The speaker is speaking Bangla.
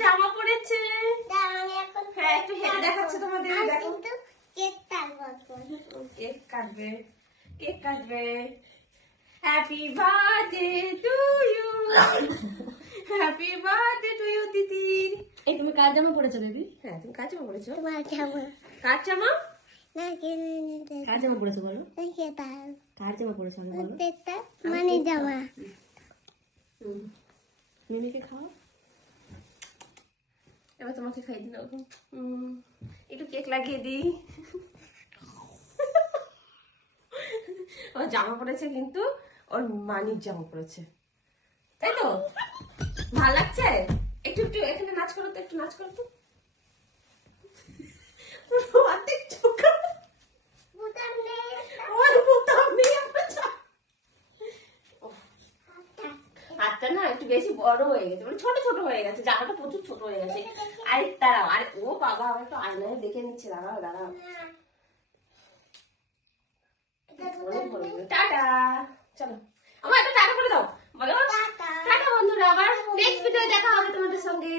জামা পরেছে। আমি এখন হ্যাঁ একটু হেঁটে দেখাচ্ছে তোমাদের, দেখো কিন্তু কেক কাটবো এখন। কেক কাটবে, কেক কাটবে। Happy birthday to you, happy birthday to you Titir. এই তুমি কার জামা পরেছো দিদি? হ্যাঁ তুমি কার জামা পরেছো? তোমার জামা কার জামা? না কিনে কার জামা পরেছো বলো? সেটা কার জামা পরেছো আগে বলো? সেটা মানে জামা। মিমিকে খাও। এবার তোমাকে খাই দিন, একটু কেক লাগিয়ে দিই। ওর জামা পরেছে কিন্তু ওর মানির জামা পরেছে, তাই তো? ভালো লাগছে? একটু একটু এখানে নাচ করো তো, একটু নাচ করো তো। অর্ধেক চোখ, বুতাম নেই ওর বোতাম নেই আমার হাতটা না একটু বেশি বড় হয়ে গেছে, মানে ছোট ছোট হয়ে গেছে, জামাটা প্রচুর ছোট হয়ে গেছে। আর দাঁড়াও, আর ও বাবা আমার একটু আয়নায় দেখে নিচ্ছে, দাঁড়াও দাঁড়াও। টাটা, চলো আমার একটা টাটা করে দাও, বলো টাটা। টাটা বন্ধুরা, আবার নেক্সট ভিডিও দেখা হবে তোমাদের সঙ্গে।